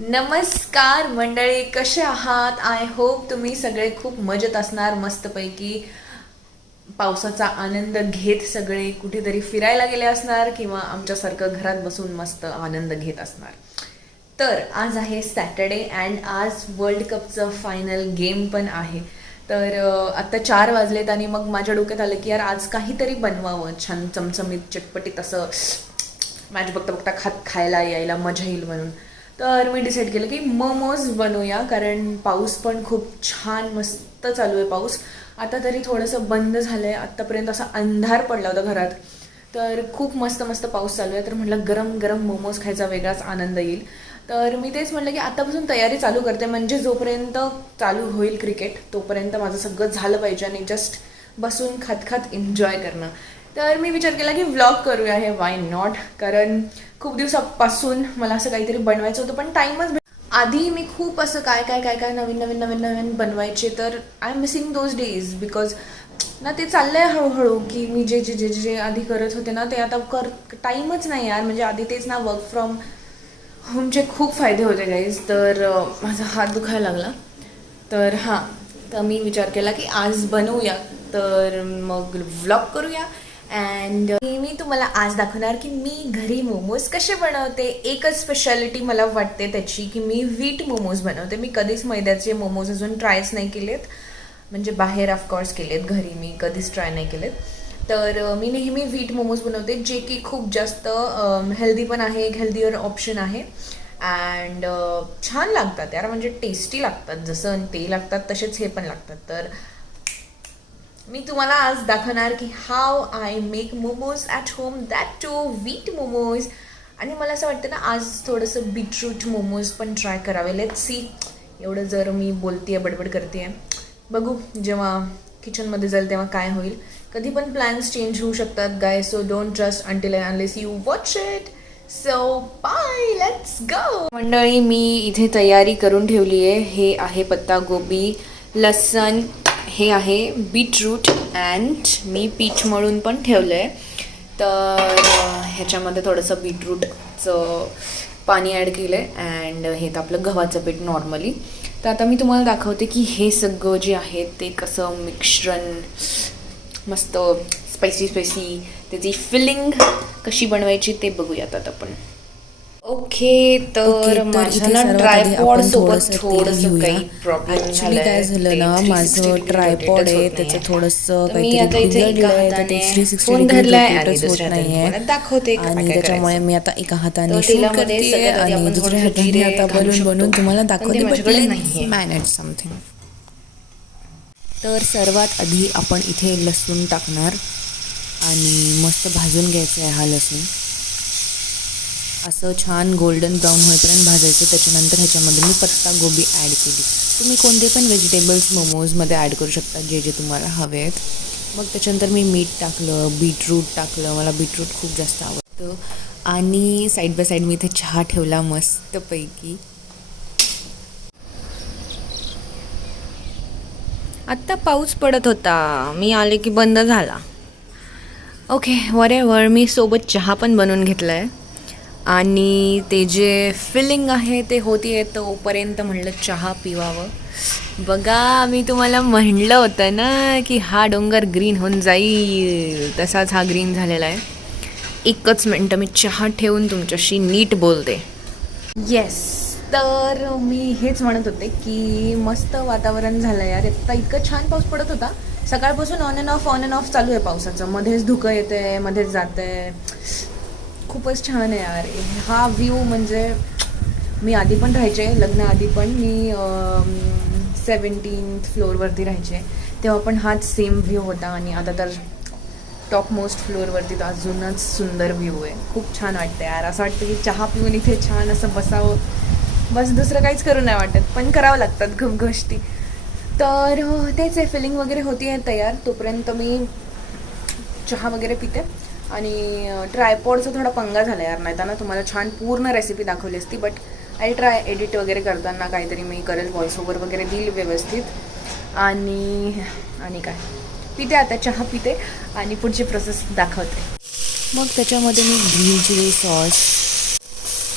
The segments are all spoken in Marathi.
नमस्कार मंडळी, कसे आहात? आय होप तुम्ही सगळे खूप मजेत असणार. मस्तपैकी पावसाचा आनंद घेत सगळे कुठेतरी फिरायला गेले असणार किंवा आमच्यासारखं घरात बसून मस्त आनंद घेत असणार. तर आज आहे सॅटर्डे अँड आज वर्ल्ड कपचं फायनल गेम पण आहे. तर आत्ता 4 वाजलेत आणि मग माझ्या डोक्यात आलं की यार आज काहीतरी बनवावं छान चमचमीत चटपटीत असं मॅच बघता बघता खायला यायला मजा येईल म्हणून. तर मी डिसाईड केलं की मोमोज बनवूया, कारण पाऊस पण खूप छान मस्त चालू आहे. पाऊस आता तरी थोडंसं बंद झालं आहे. आत्तापर्यंत असा अंधार पडला होता घरात, तर खूप मस्त मस्त पाऊस चालू आहे. तर म्हटलं गरम गरम मोमोज खायचा वेगळाच आनंद येईल. तर मी तेच म्हटलं की आतापासून तयारी चालू करते, म्हणजे जोपर्यंत चालू होईल क्रिकेट तोपर्यंत माझं सगळं झालं पाहिजे आणि जस्ट बसून खात खात एन्जॉय करणं. तर मी विचार केला की व्लॉग करूया, हे वाय नॉट, कारण खूप दिवसापासून मला असं काहीतरी बनवायचं होतं पण टाईमच आधी मी खूप असं काय काय काय काय नवीन नवीन नवीन नवीन बनवायचे. तर I am missing those days because ना ते चाललंय हळूहळू की मी जे जे जे जे आधी करत होते ना ते आता टाईमच नाही यार. म्हणजे आधी तेच ना, वर्क फ्रॉम होमचे खूप फायदे होते गाईज. तर माझा हात दुखायला लागला. तर हां, तर मी विचार केला की आज बनवूया, तर मग व्लॉग करूया. अँड मी तुम्हाला आज दाखवणार की मी घरी मोमोज कसे बनवते. एकच स्पेशालिटी मला वाटते त्याची की मी व्हीट मोमोज बनवते. मी कधीच मैद्याचे मोमोज अजून ट्रायच नाही केलेत, म्हणजे बाहेर ऑफकोर्स केलेत, घरी मी कधीच ट्राय नाही केलेत. तर मी नेहमी व्हीट मोमोज बनवते, जे की खूप जास्त हेल्दी पण आहे, एक हेल्दीयर ऑप्शन आहे. अँड छान लागतात यार, म्हणजे टेस्टी लागतात. जसं ते लागतात तसेच हे पण लागतात. तर मी तुम्हाला आज दाखवणार की how I make momos at home, that too wheat momos. आणि मला असं वाटतं ना आज थोडंसं बीटरूट मोमोज पण ट्राय करावे. Let's see. एवढं जर मी बोलते बडबड करते, बघू जेव्हा किचनमध्ये जाईल तेव्हा काय होईल. कधी पण प्लॅन्स चेंज होऊ शकतात guys, so don't trust until and unless you watch it. So bye, let's go. मंडळी, मी इथे तयारी करून ठेवली आहे. हे आहे पत्ता गोबी, लसण, हे आहे बीटरूट अँड मी पीठ मळून पण ठेवलं आहे. तर ह्याच्यामध्ये थोडंसं बीटरूटचं पाणी ॲड केलं आहे अँड हे तर आपलं गव्हाचं पीठ नॉर्मली. तर आता मी तुम्हाला दाखवते की हे सगळं जे आहे ते कसं मिश्रण मस्त स्पायसी स्पायसी त्याची फिलिंग कशी बनवायची ते बघूयात आता आपण. ओके, तर माझं ना ट्रायपॉड सोबत थोडंसं काही प्रॉब्लेम ॲक्च्युली काय झालं ना, माझं ट्रायपॉड आहे त्याचं थोडंसं काहीतरी बिघडलंय, तर ते 360 डिग्री रोटेटच होत नाहीये दाखवते आणि त्याच्यामुळे मी आता एका हाताने शूट करते आणि दुसऱ्या हाताने आता बनवून बनवून तुम्हाला दाखवते. But let's manage something. तर सर्वात आधी आपण इथे लसूण टाकणार आणि मस्त भाजून घ्यायचं आहे हा लसूण. असं छान गोल्डन ब्राऊन होईपर्यंत भाजायचं. त्याच्यानंतर ह्याच्यामध्ये मी पत्ता गोबी ॲड केली. तुम्ही कोणते पण व्हेजिटेबल्स मोमोजमध्ये ॲड करू शकता, जे जे तुम्हाला हवे आहेत. मग त्याच्यानंतर मी मीठ टाकलं, बीटरूट टाकलं, मला बीटरूट खूप जास्त आवडतं. आणि साईड बाय साईड मी इथे चहा ठेवला मस्तपैकी. आत्ता पाऊस पडत होता, मी आले की बंद झाला. ओके, वरेवर मी सोबत चहा पण बनवून घेतला आहे आणि ते जे फिलिंग आहे ते होती तोपर्यंत म्हणलं चहा पिवावं. बघा, मी तुम्हाला म्हणलं होतं ना की हा डोंगर ग्रीन होऊन जाईल, तसाच हा ग्रीन झालेला आहे. एकच मिनटं, मी चहा ठेवून तुमच्याशी नीट बोलते. येस, तर मी हेच म्हणत होते की मस्त वातावरण झालं यार. आत्ता इतकं छान पाऊस पडत होता सकाळपासून. ऑन अँड ऑफ चालू आहे पावसाचं. मध्येच धुकं येतं आहे, मध्येच जातं आहे. खूपच छान आहे यार हा व्ह्यू. म्हणजे मी आधी पण राहायचे, लग्नाआधी पण मी 17th फ्लोअरवरती राहायचे, तेव्हा पण हाच सेम व्ह्यू होता. आणि आता तर टॉप मोस्ट फ्लोअरवरती तर अजूनच सुंदर व्ह्यू आहे. खूप छान वाटतं यार. असं वाटतं की चहा पिऊन इथे छान असं बसावं, बस दुसरं काहीच करू नाही वाटत, पण करावं लागतात खूप गोष्टी. तर तेच आहे, फिलिंग वगैरे होती आहे तयार. तोपर्यंत मी चहा वगैरे पिते. आणि ट्रायपॉडचा थोडा पंगा झाला यार, नाही तर ना तुम्हाला छान पूर्ण रेसिपी दाखवली असती. बट आय ट्राय एडिट वगैरे करताना काहीतरी मी करेल, व्हॉइस ओव्हर वगैरे देईल व्यवस्थित. आणि काय पिते आता, चहा पिते आणि पुढची प्रोसेस दाखवते. मग त्याच्यामध्ये मी green chilli sauce,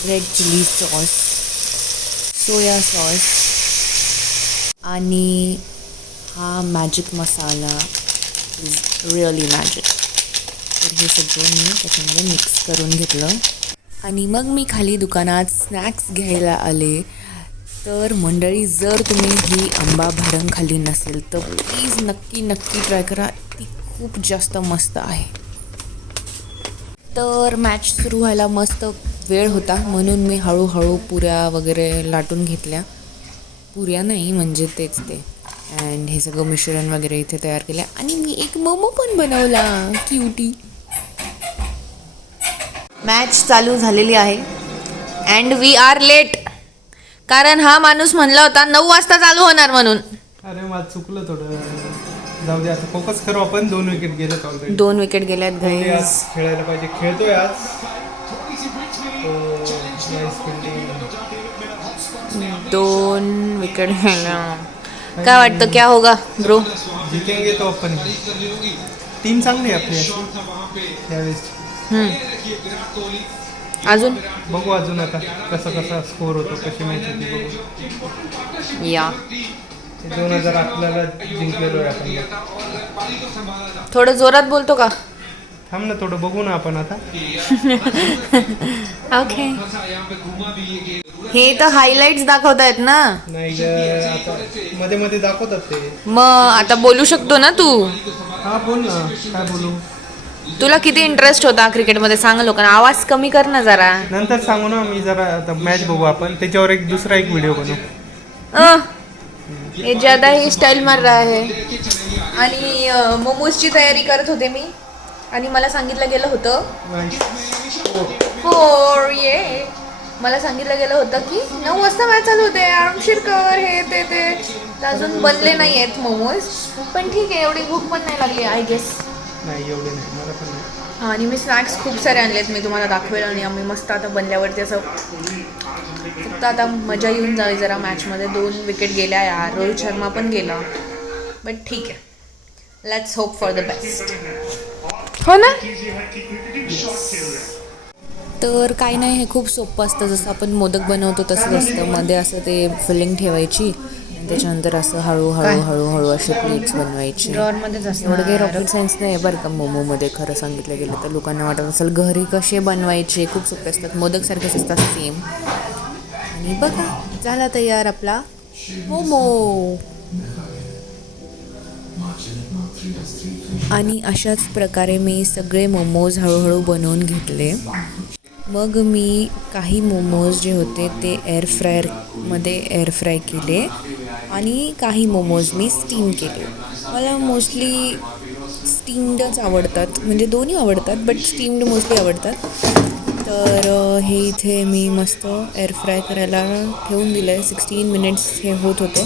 red chilli sauce, soya sauce आणि हा magic masala is really magic. तर हे सगळं मी त्याच्यामध्ये मिक्स करून घेतलं आणि मग मी खाली दुकानात स्नॅक्स घ्यायला आले. तर मंडळी, जर तुम्ही ही आंबा भडंग खाल्ली नसेल तर प्लीज नक्की ट्राय करा. ती खूप जास्त मस्त आहे. तर मॅच सुरू व्हायला मस्त वेळ होता म्हणून मी हळूहळू पुऱ्या वगैरे लाटून घेतल्या. पुऱ्या नाही म्हणजे तेच ते. अँड हे सगळं मिश्रण वगैरे इथे तयार केलं आणि मी एक मोमो पण बनवला. क्यूटी. मॅच चालू झालेली आहे अँड वी आर लेट. कारण हा माणूस म्हणला होता 9 वाजता चालू होणार म्हणून. अरे माझं चुकलं थोडं. जाऊ दे, आता फोकस करू आपण. 2 विकेट गेलेत ऑलरेडी. 2 विकेट गेल्यात कोहली गाईज. आज खेळायला पाहिजे. खेळतोय आज. Nice fielding. 2 विकेट गेल्या. काय वाटतं क्या होगा ब्रो? जिंकेंगे तो आपण. टीम चांगली आहे आपली अशी त्यावेळेस. अजून बघू अजून आता कसा स्कोर होतो, कशी मॅच होती बघू. या 2000 आपल्याला जिंकलेलो आहे आपण. थोडं जोरात बोलतो का? थांब ना थोडं, बघू ना आपण आता. ओके. हे तर हायलाइट्स दाखवतायत ना. नाही ग, आता मध्ये मध्ये दाखवतात ते. मग आता बोलू शकतो ना तू? हा बोल ना, काय बोलू. तुला किती इंटरेस्ट होता क्रिकेटमध्ये सांग लोकांना. आवाज कमी कर ना जरा. नंतर सांगू ना. मी जरा आता मॅच बघू आपण, त्याच्यावर दुसरा एक व्हिडिओ बनवू. ये ज्यादा ही स्टाईल मार रहा है. आणि मोमोजची तयारी करत होते मी आणि मला सांगितलं गेलं होतं मला सांगितलं गेलं होतं की 9 वाजता मॅच चालू होते. आरामशीर कर हे ते तर अजून बनले नाही आहेत मोमोज. पण ठीक आहे, एवढी भूक पण नाही लागली आय गेस. नाही एवढे नाही, मला पण नाही. आणि मी स्नॅक्स खूप सारे आणलेत. मी तुम्हाला दाखवेल आणि आम्ही मस्त आता बनल्यावरती असं फक्त आता मजा येऊन जावी जरा मॅचमध्ये. 2 विकेट गेल्या यार. रोहित शर्मा पण गेला. बट ठीक आहे, let's hope for the best. हो ना. तर काय नाही, हे खूप सोपं असतं. जसं आपण मोदक बनवतो तसंच असतं. मध्ये असं ते फिलिंग ठेवायची आणि त्याच्यानंतर असं हळूहळू असे प्लेट्स बनवायचे. ड्रॉवरमध्येच एवढं काही रॉकेट सायन्स नाही आहे बरं का मोमोमध्ये. खरं सांगितलं गेलं तर लोकांना वाटत असेल घरी कसे बनवायचे, खूप सोपे असतात. मोदकसारखेच असतात सेम. आणि बघा, झाला तयार आपला मोमो. आणि अशाच प्रकारे मी सगळे मोमोज हळूहळू बनवून घेतले. मग मी काही मोमोज जे होते ते एअर फ्राय केले आणि काही मोमोज मी स्टीम केले. मला मोस्टली स्टीम्डच आवडतात, म्हणजे दोन्ही आवडतात बट स्टीम्ड मोस्टली आवडतात. तर हे इथे मी मस्त एअर फ्राय करायला ठेवून दिलं आहे. 16 मिनिट्स हे होत होते.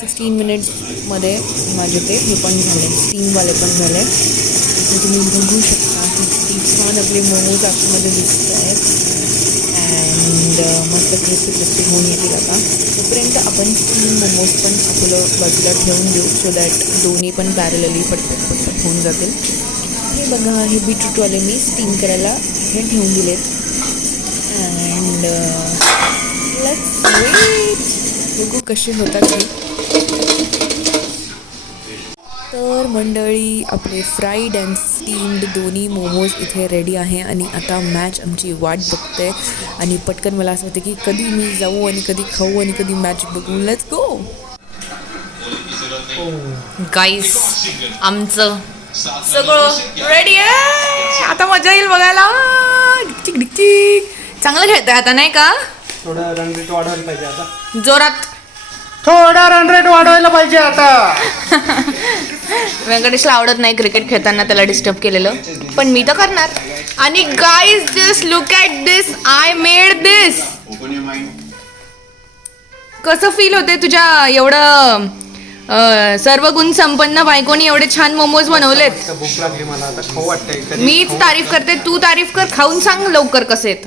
16 मिनिट्समध्ये माझे ते हे पण झाले, स्टीमवाले पण झाले. इथे तुम्ही बघू शकता की किती छान आपले मोमोज आतमध्ये दिसत आहेत. अँड मस्त क्रिस्पी होऊन येतील. आता तोपर्यंत आपण स्टीम मोमोज पण आपलं बाजूला ठेवून देऊ, सो दॅट दोन्ही पण पॅरलली पटपट होऊन जातील. हे बघा, हे बीटरूटवाले मी स्टीम करायला हे ठेवून दिलेत. अँड लेट्स वेट, बघू कसे होतात हे. तर मंडळी, आपले फ्राईड अँड स्टीम्ड दोन्ही मोमोज इथे रेडी आहे आणि आता मॅच आमची वाट बघते. आणि पटकन मला असं वाटतं की कधी मी जाऊ आणि कधी खाऊ आणि कधी मॅच बघू. लेट्स गो गाईस, आमचं सगळं रेडी आहे. आता मजा येईल बघायला. डिक्चिक डिक्चिक. चांगलं खेळतंय आता नाही का? थोडा रन रेट वाढवायला पाहिजे आता. जोरात. थोडा रन रेट वाढवायला पाहिजे आता. व्यंकटेशला आवडत नाही क्रिकेट खेळताना त्याला डिस्टर्ब केलेलं, पण मी तर करणार. आणि guys, just look at this. I made this. कसं फील होते तुझ्या एवढं सर्व गुण संपन्न बायकोनी एवढे छान मोमोज बनवलेत? भूक लागली मला आता, खाऊ वाटतंय. मीच तारीफ करते, तू तारीफ कर. खाऊन सांग लवकर कसे आहेत.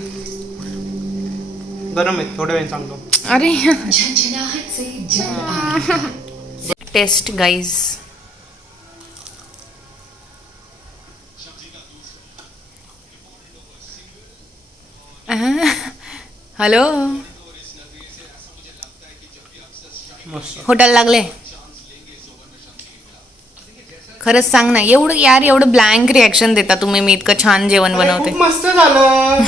गरम आहे, थोड्या वेळ सांगतो. अरे टेस्ट गाईज. हॅलो. मस्त. हॉटेल लागले. खरंच सांग ना, एवढं ब्लँक रिॲक्शन देता तुम्ही, मी इतकं छान जेवण बनवते. खूप मस्त झालं.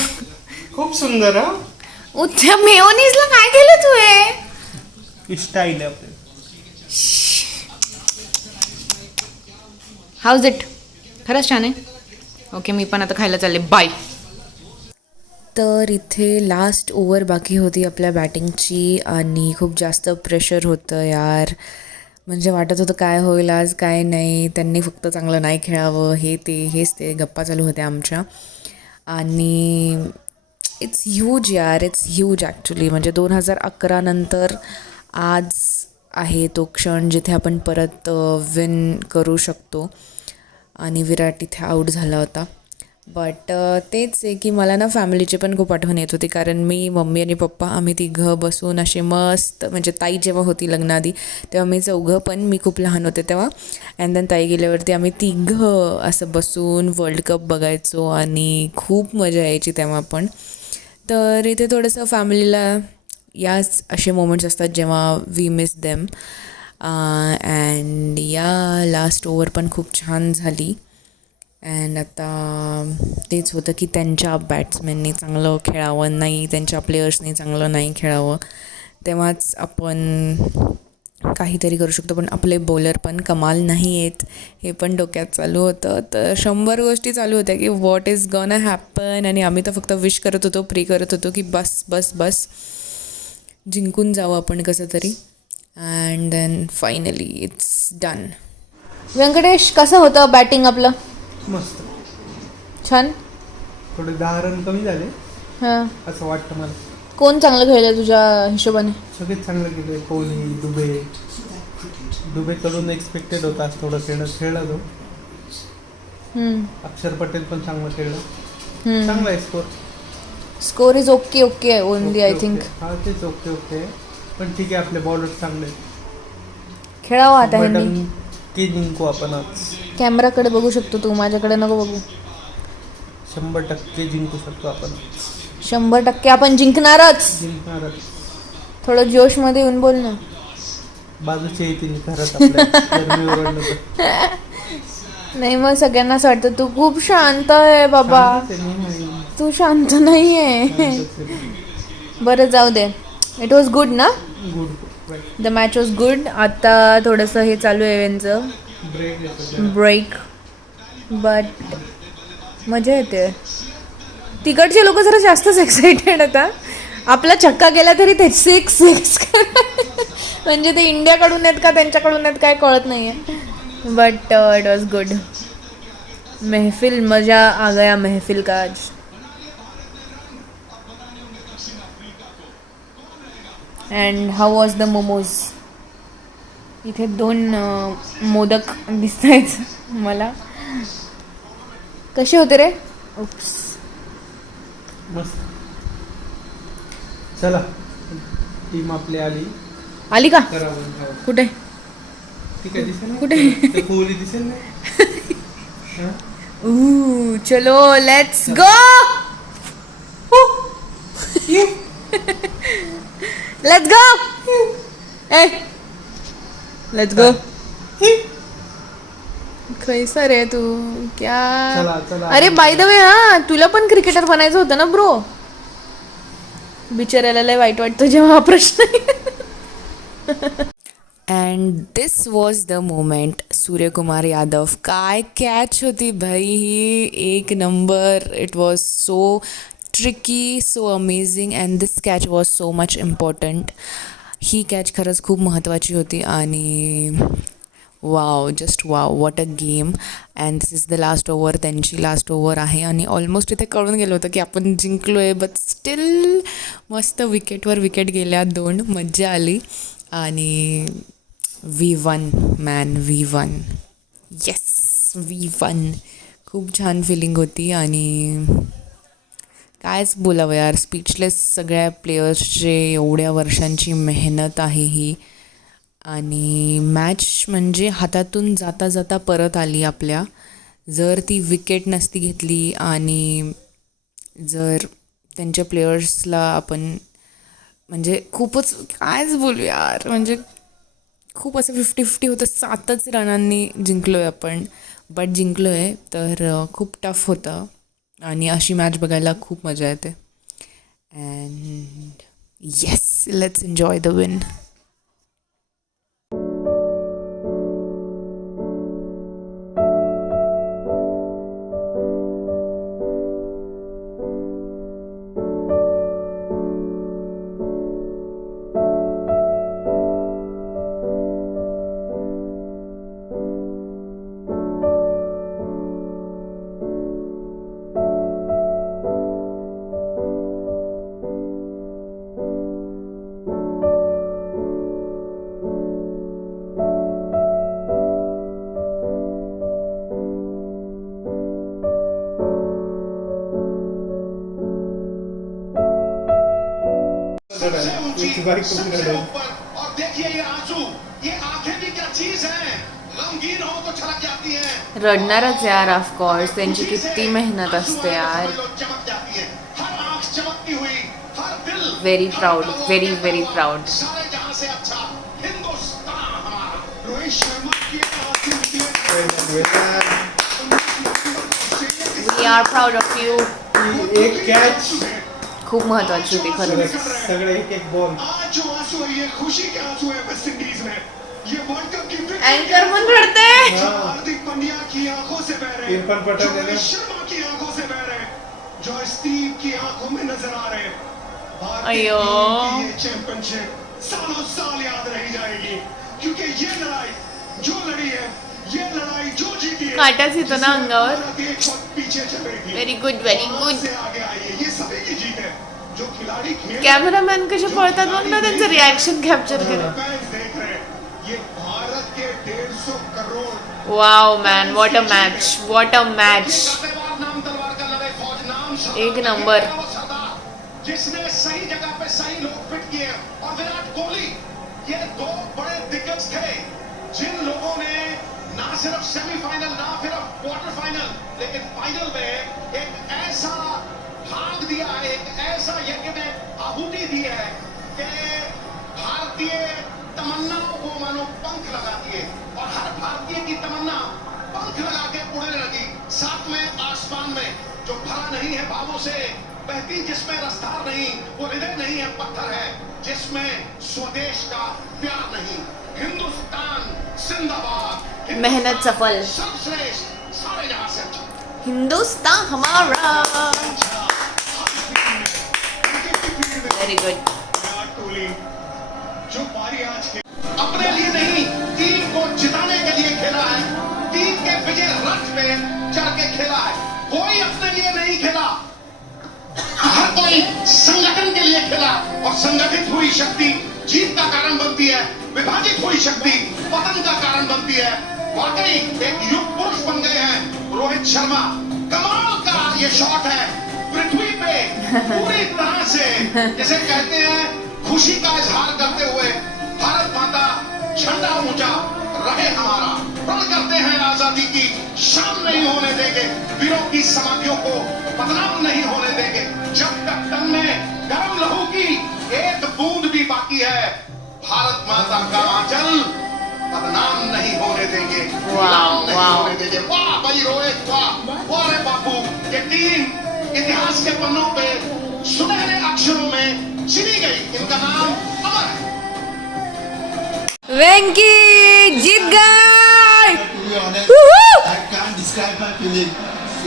खूप सुंदर. उच्च मेयोनीजला काय केलं तू हे? स्टाईल आहे आपली. House it? खरंच छान आहे. ओके, मी पण आता खायला चालले. बाय. तर इथे लास्ट ओव्हर बाकी होती आपल्या बॅटिंगची आणि खूप जास्त प्रेशर होतं यार. म्हणजे वाटत होतं काय होईल आज, काय नाही. त्यांनी फक्त चांगलं नाही खेळावं, हेच ते गप्पा चालू होत्या आमच्या. आणि इट्स ह्यूज यार, इट्स ह्यूज ॲक्च्युली. म्हणजे 2011 नंतर आज आहे तो क्षण जिथे आपण परत विन करू शकतो. आणि विराट इथे आऊट झाला होता. बट तेच आहे की मला ना फॅमिलीची पण खूप आठवण येत होती, कारण मी, मम्मी आणि पप्पा आम्ही तिघं बसून असे मस्त, म्हणजे ताई जेव्हा होती लग्नाआधी तेव्हा मी चौघं, पण मी खूप लहान होते तेव्हा. अँड देन ताई गेल्यावरती आम्ही तिघं असं बसून वर्ल्ड कप बघायचो आणि खूप मजा यायची तेव्हा पण. तर इथे थोडंसं फॅमिलीला याच असे मोमेंट्स असतात जेव्हा वी मिस देम. अँड या लास्ट ओव्हर पण खूप छान झाली. अँड आता तेच होतं की त्यांच्या बॅट्समॅननी चांगलं खेळावं, नाही त्यांच्या प्लेयर्सनी चांगलं नाही खेळावं, तेव्हाच आपण काहीतरी करू शकतो. पण आपले बॉलर पण कमाल नाही आहेत हे पण डोक्यात चालू होतं. तर 100 गोष्टी चालू होत्या की what is gone a happen. आणि आम्ही तर फक्त विश करत होतो, प्रे करत होतो की बस बस बस जिंकून जावं आपण कसं तरी. And then finally it's done. Venkatesh, कसं होतं बॅटिंग आपलं? मस्त. छान. थोडे 10 रन कमी झाले हां. असं वाटतं मला. कोण चांगलं खेळलं तुझ्या हिशोबाने? सगळेच चांगलं केले. कोहली, दुबेकडून एक्सपेक्टेड होता आज थोडं खेळला तो. अक्षर पटेल पण चांगलं खेळलं. चांगला आहे score. Score is okay only I think. हा तेच ओके. पण ठीक आहे, आपले बॉलर चांगले आहेत. खेळावं आता ह्यांनी. 100% जिंकू आपण आज. कॅमेराकडे बघू शकतो तू, माझ्याकडे नको बघू. 100% जिंकू शकतो आपण. 100% आपण जिंकणारच. जिंकणारच. थोडं जोशमध्ये येऊन बोल ना. बाजूचे येतील घरात आपल्या गरमी ओरडलं तर. नाही, मग सगळ्यांना असं वाटतं तू खूप शांत आहे बाबा. तू शांत नाही आहे. बरं, जाऊ दे. इट वॉज गुड ना. Good. The match was good. आता थोडंसं हे चालू आहे यांचं ब्रेक, बट मजा येते. तिकडचे लोक जरा जास्तच एक्साइटेड आता. आपला छक्का गेला तरी ते 6 म्हणजे ते इंडियाकडून आहेत का त्यांच्याकडून आहेत काय कळत नाही आहे. But it was good. महफिल, मजा आ गया महफिल का आज. And how was the momos? इथे 2 मोदक दिसत आहेत मला. कसे होते रे? उप्स. मस्त. चला, टीम आपली आली का? करावं. कुठे? ठीक आहे, दिसेल ना? कुठे? ते कोहली दिसेल ना. चलो let's go. Let's go. Let's go. कैसा रे तू? क्या? चला. अरे बाय द वे, हा, तुला पण क्रिकेटर बनायचं होतं ना ब्रो. बिचाऱ्याला लय वाईट वाटतं जेव्हा हा प्रश्न. And this was the moment. Suryakumar Yadav, काय कॅच होती भाई ही, 1 number. It was so tricky, so amazing, and this catch was so much important. He catch खरंच खूप महत्त्वाची होती. आणि wow, just wow, what a game. And this is the last over. त्यांची लास्ट ओव्हर आहे आणि ऑलमोस्ट इथे कळून गेलं होतं की आपण जिंकलो आहे. बट स्टील मस्त विकेटवर विकेट गेल्या 2. मज्जा आली. आणि we won man, we won. Yes, we won. खूप छान फिलिंग होती. आणि कायच बोलावं यार, स्पीचलेस. सगळ्या प्लेयर्सचे एवढ्या वर्षांची मेहनत आहे ही. आणि मॅच म्हणजे हातातून जाता जाता परत आली आपल्या. जर ती विकेट नसती घेतली आणि जर त्यांच्या प्लेयर्सला आपण, म्हणजे खूपच कायच बोलू यार, म्हणजे खूप असं 50-50 होतं. 7च रनांनी जिंकलो आहे आपण, बट जिंकलो आहे. तर खूप टफ होतं आणि अशी मॅच बघायला खूप मजा येते. And yes, let's enjoy the win. एक बारी कमी सबसे रडाई. ऊपर और देखिए ये आंसू, ये आंखें भी क्या चीज हैं, गमगीन हो तो छलक जाती हैं. रडणारच यार ऑफकोर्स, त्यांची किती मेहनत असते यार. चमक जाती है, हर आंख चमकती हुई, हर दिल. Very proud, very very proud. सारे जहां से अच्छा हिंदुस्तान हमारा. रोहित शर्मा की आंसू की we are proud of you. एक कॅच, खूप महत्वाची होती खरंच. सगळे एक एक बॉल. आज जो आंसू है ये खुशी के आंसू है वेस्ट इंडीज में. ये वर्ल्ड कप की अँकर पण रडते. जो हार्दिक पांड्या की आंखों से बह रहे हैं, इरफान पठाण जो ने रोहित शर्मा की आंखों से बह रहे हैं, जो स्टीव की आंखों में नजर आ रहे हैं. भारतीय अयो. टीम की ये चैंपियनशिप सालों साल याद रही जाएगी, क्योंकि ये लड़ाई जो लड़ी है, ये लड़ाई जो जीती है, काटाच येतो ना अंगावर. भारत एक वक्त पीछे चल रही थी. व्हेरी गुड, व्हेरी आज गुड. से आगे आई है, ये सभी की जीत है. जो खिलाड़ी खेल कॅमेरामॅन कसे पळतात बघ ना, त्यांचं रिॲक्शन कॅप्चर करत. फैंस देख रहे हैं, ये भारत के 150 crore. Wow man, what a match, what a match. नाम तलवार का लड़ाई फौज नाम सरदार एक का नंबर. वो सरदार, जिसने सही जगह पे सही लोग फिट किए. और विराट कोहली, ये दो बड़े दिग्गज थे जिन लोगों ने ना सिर्फ सेमीफाइनल, ना सिर्फ क्वार्टर फाइनल, लेकिन फाइनल में एक ऐसा भाग दिया है, एक ऐसा यज्ञ में आहुति दी है कि भारतीय तमन्नाओं को मानो पंख लगा दिए. और हर भारतीय की तमन्ना पंख लगा के उड़ने लगी साथ में आसमान में. जो भरा नहीं है भावों से, बहती जिसमें रफ्तार नहीं, वो हृदय नहीं है, पत्थर है जिसमें स्वदेश का प्यार नहीं. हिंदुस्तान जिंदाबाद. मेहनत सफल. सर्वश्रेष्ठ, सारे जहां से अच्छा. हिंदुस्तान हमारा. Very good. विराट कोहली जो पारी आज के अपने लिए नहीं, टीम को जिताने के लिए खेला है. टीम के विजय रथ पे चढ़ के खेला है. कोई अपने लिए नहीं खेला, हर कोई संगठन के लिए खेला. और संगठित हुई शक्ति जीत का कारण बनती है, विभाजित हुई शक्ति पतन का कारण बनती है. वाकई एक युग पुरुष बन गए हैं रोहित शर्मा. कमाल का ये शॉट है, पृथ्वी पे पूरी तरह से जिसे कहते हैं खुशी का इजहार करते हुए, भारत माता झंडा ऊंचा रहे हमारा. प्रण करते हैं आजादी की शाम नहीं होने देंगे, वीरों की समाधियों को बदनाम नहीं होने देंगे. जब तक तन में गर्म लहू की एक बूंद भी बाकी है, भारत माता का आंचल बदनाम नहीं होने देंगे, गुलाम नहीं वाह. होने देंगे. वाह भाई रोहित, वाह वाह रे बापू. ये टीम इतिहास के पन्नों पे सुनहरे अक्षरों में चिनी गई. इनका नाम अमर है. वेंकी जीत गए. To be honest, I can't describe my feeling.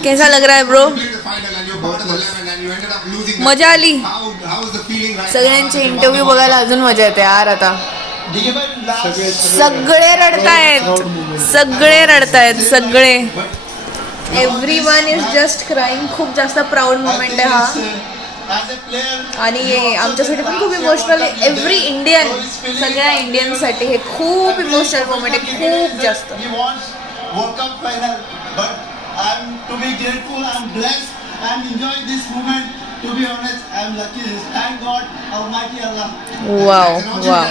कैसा लग रहा है bro? Played the final and you're part of the 11 and you ended up losing. मजा आली. How is the feeling right सगळ्यांचे इंटरव्ह्यू बघायला अजून मजा येते यार. आता सगळे सगळे रडतायत, सगळे रडतायत, सगळे. Every one is just crying. खूप जास्त प्राऊड मोमेंट आहे हा. As a player, आणि आमच्यासाठी पण खूप इमोशनल आहे. एव्हरी इंडियन, सगळ्या इंडियनसाठी हे खूप इमोशनल मोमेंट आहे, खूप जास्त. he wants World Cup final, but I'm to be grateful, I'm blessed, I'm enjoying this moment. To be honest, I'm lucky. Thank God, Almighty Allah. Wow wow.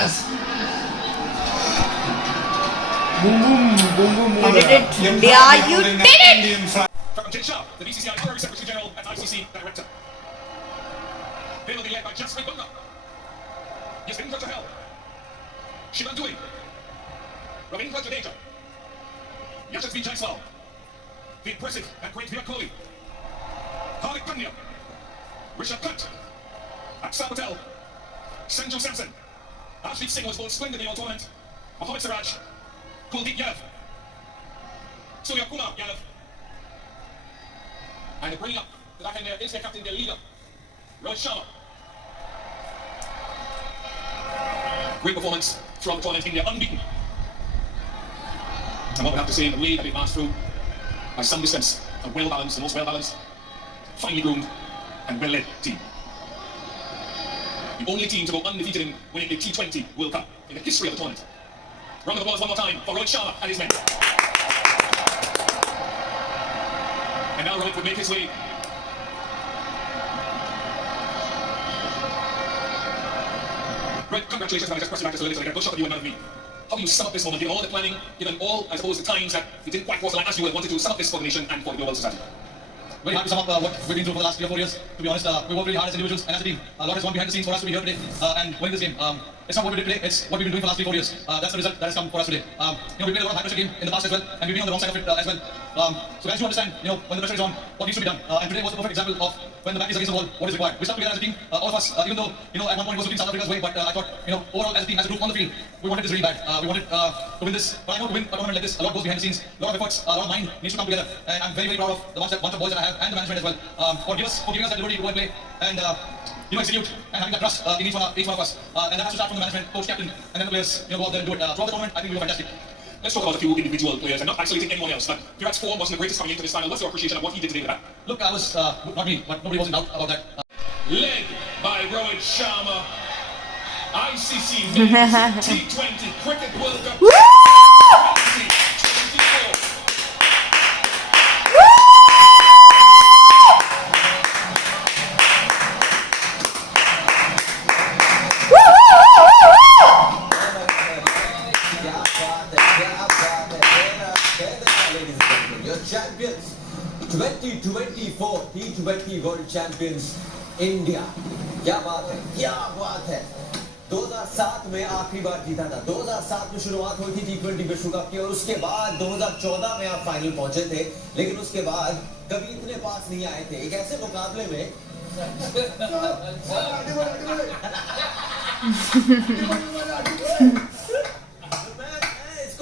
Boom boom boom Bum. You did it, India, you did it. From Jin Shah, the BCCI Honorary Secretary General and ICC Director. They will be led by Jasmine Bunga, Yasmin Kochahel, Shivan Dui, Ravindra Jadeja. Yashasvi Jaiswal. The impressive and great Virat Kohli. Hardik Pandya. Rishabh Pant. Akshar Patel. Sanju Samson. Ashdeep Singh was born splendidly all tournament. Mohammad Siraj. Kuldeep Yadav. Surya Kumar Yadav. And bringing up the back end there is their captain, their leader, Rohit Sharma. Great performance throughout the tournament, India unbeaten. And what we have to say, the way that they passed through, by some distance, a well-balanced, the most well-balanced, finely groomed, and well-led team. The only team to go undefeated in winning the T20 World Cup in the history of the tournament. Round of applause one more time for Rohit Sharma and his men. And now Rohit will make his way. Rohit, congratulations, man. I just pressed you back just a little, so I got a good shot of you and none of me. How do you sum up this moment, given all the planning, given all, I suppose, the times that it didn't quite work like as you wanted to sum up this for the nation and for the global society? Very hard to sum up what we've been through for the last 3 or 4 years. To be honest, we worked really hard as individuals and as a team. A lot has gone behind the scenes for us to be here today and winning this game. It's not what we did today, it's what we've been doing for the last 3 or 4 years. That's the result that has come for us today. We played a lot of high pressure game in the past as well, and we've been on the wrong side of it as well. So guys, you understand, when the pressure is on, what needs to be done. And today was the perfect example of when the back is against the wall, what is required. We stuck together as a team, all of us, even though, at one point it was looking South Africa's way, but I thought, overall as a team, as a group on the field, we wanted this really bad. We wanted to win this. But I know to win a tournament like this, a lot goes behind the scenes, a lot of efforts, a lot of mind needs to come together. And I'm very, very proud of the bunch of boys that I have and the management as well for giving us that liberty to go and play and execute and having that trust in each one of us. And that has to start from the management, coach, captain, and then the players, go out there and do it. Throughout the tournament, I think we were fantastic. Let's talk about a few individual players and not isolating anyone else. But Virat's form wasn't the greatest coming into this final. What's your appreciation of what he did today with that? Look, I was, not me, but nobody was in doubt about that. Led by Rohit Sharma, ICC Men's T20 Cricket World Cup 2024. Champions 2024 T20 World Champions India. क्या बात है 2007 में आखिरी बार जीता था 2007 में शुरुआत हुई थी T20 विश्व कप की और उसके बाद 2014 में आप फाइनल पहुंचे थे लेकिन उसके बाद कभी इतने पास नहीं आए थे एक ऐसे मुकाबले में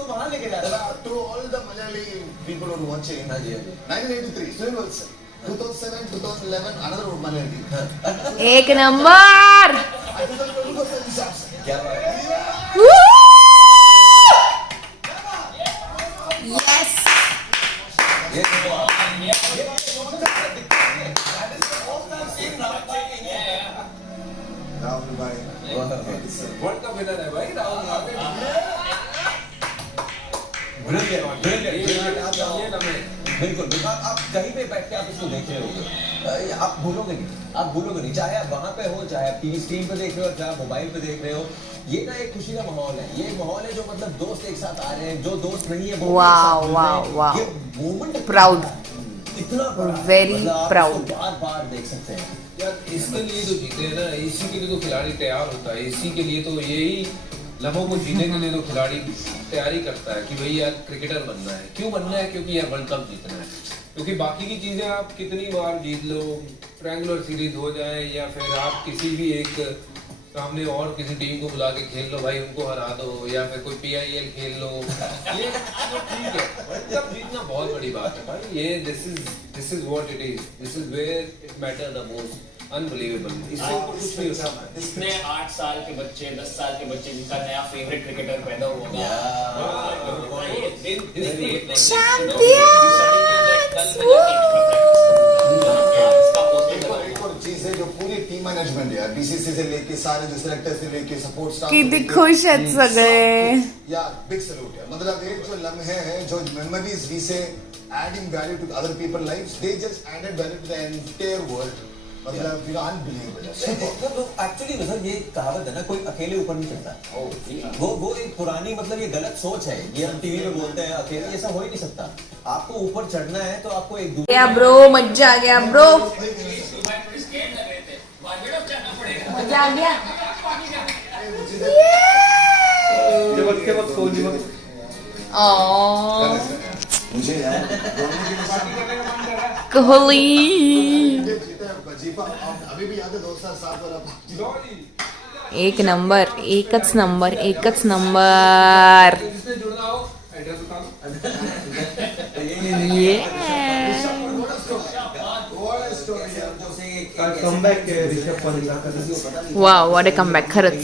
वहां लेके जा रहा To all the Malayali people who are watching, 1983, Sunil Wilson, 2007, 2011, another Malayali. एक नंबर. क्या बात है? Yes. Rahul bhai. World cup winner है भाई राहुल द्रविड़ बिल्कुल आप कहीं पे बैठ के आप इसको देख रहे होगे आप भूलोगे नहीं चाहे आप वहां पे हो चाहे आप टीवी स्क्रीन पे देख रहे हो चाहे आप मोबाइल पे देख रहे हो ये ना एक खुशी का माहौल है ये माहौल है जो मतलब दोस्त एक साथ आ रहे हैं जो दोस्त नहीं है वो वाव ये मोमेंट प्राउड इतना वेरी प्राउड बार देख सकते हैं यार इसके लिए तो जीते हैं ना इसी के लिए तो खिलाड़ी तैयार होता है इसी के लिए तो यही लम्हों को जीने के लिए तो खिलाड़ी तैयारी करता है कि भाई यार क्रिकेटर बनना है क्यों बनना है क्योंकि यार वर्ल्ड कप जीतना है क्योंकि बाकी की चीज़ें आप कितनी बार जीत लो ट्रायंगुलर सीरीज हो जाए या फिर आप किसी भी एक सामने और किसी टीम को बुला के खेल लो भाई उनको हरा दो या फिर कोई PIL खेल लो ये ठीक है वर्ल्ड कप जीतना बहुत बड़ी बात है भाई ये this is what it is this is where it matter the most unbelievable इससे कुछ नहीं होता इसने 8 साल के बच्चे 10 साल के बच्चे जिनका नया फेवरेट क्रिकेटर पैदा हुआ चीज है जो पूरी टीम मैनेजमेंट है BCCI से लेके सारे जो सिलेक्टर से लेके सपोर्ट स्टाफ किती खुश आहेत सगळे यार बिग सैल्यूट है मतलब एक जो लम्हे हैं जो memories we say adding value to other people's lives they just added value to the entire world मतलब अनबिलीवेबल एक्चुअली सर ये कहावत है ना कोई अकेले ऊपर नहीं चढ़ता वो एक पुरानी मतलब ये गलत सोच है ये हम टीवी में बोलते हैं अकेले ऐसा हो ही नहीं सकता आपको ऊपर चढ़ना है तो आपको एक या ब्रो मजा आ गया ब्रो मजा आ गया मुझे यार कोहली अभी भी याद है 2007 वाला एक नंबर, एकच नंबर, एकच नंबर. जिसने जुड़ना हो एड्रेस बता दो. Comeback Rishabh Pant wow, what a comeback. खरंच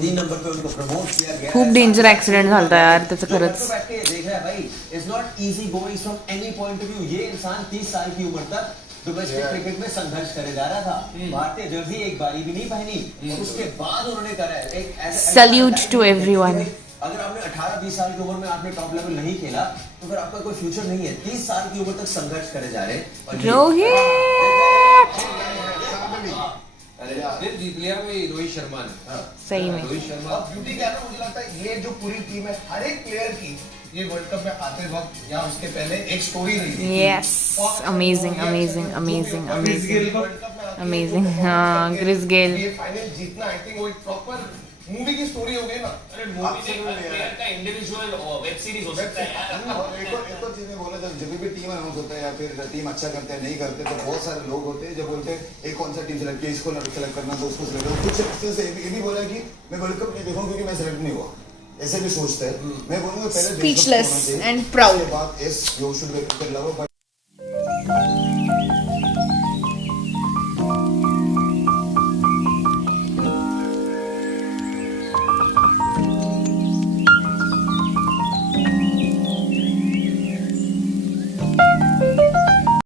3 नंबर पे उनको प्रमोट किया गया. खूप डेंजर ऍक्सिडेंट झालता यार त्याचं खरंच. बैठ के देख रहा है भाई. It's not easy going from any point of view. ये इंसान 30 साल की उम्र तक डोमेस्टिक क्रिकेट में संघर्ष करे जा रहा था. भारतीय जर्सी एक बारी भी नहीं पहनी. उसके बाद उन्होंने करा है एक Salute to everyone. अगर आपने 18-20 साल की उम्र में आपने टॉप लेवल नहीं खेला तो फिर आपका कोई फ्यूचर नहीं है. 30 साल की उम्र तक संघर्ष करे जा रहे हैं. और रोहित दिल जीत लिया भाई रोहित शर्मा ने. सही में. रोहित शर्मा अब ब्यूटी क्या है ना, मुझे लगता है ये जो पूरी टीम है, हर एक प्लेयर की ये वर्ल्ड कप में आते वक्त या उसके पहले एक स्टोरी रही थी. Yes, amazing amazing amazing amazing amazing. हाँ, क्रिस गेल. ये फाइनल जीतना आई थिंक वो एक प्रॉपर मूवी की स्टोरी हो गई ना. अरे मूवी से प्लेयर का इंडिविजुअल वेब सीरीज हो सकता है यार. और एक और चीज में बोला, जब भी टीम अनाउंस होता है या फिर टीम अच्छा करते हैं नहीं करते तो बहुत सारे लोग होते हैं जो बोलते हैं एक कौन सा टीम सेलेक्ट किया, इसको सेलेक्ट करना तो उसको सेलेक्ट करना. कुछ सेलेक्शन से ये भी बोला कि मैं वर्ल्ड कप नहीं देखूंगा क्योंकि मैं सेलेक्ट नहीं हुआ. ऐसे भी सोचते हैं. मैं बोलूंगा पहले Speechless and proud. बाद yes you should be cricket lover.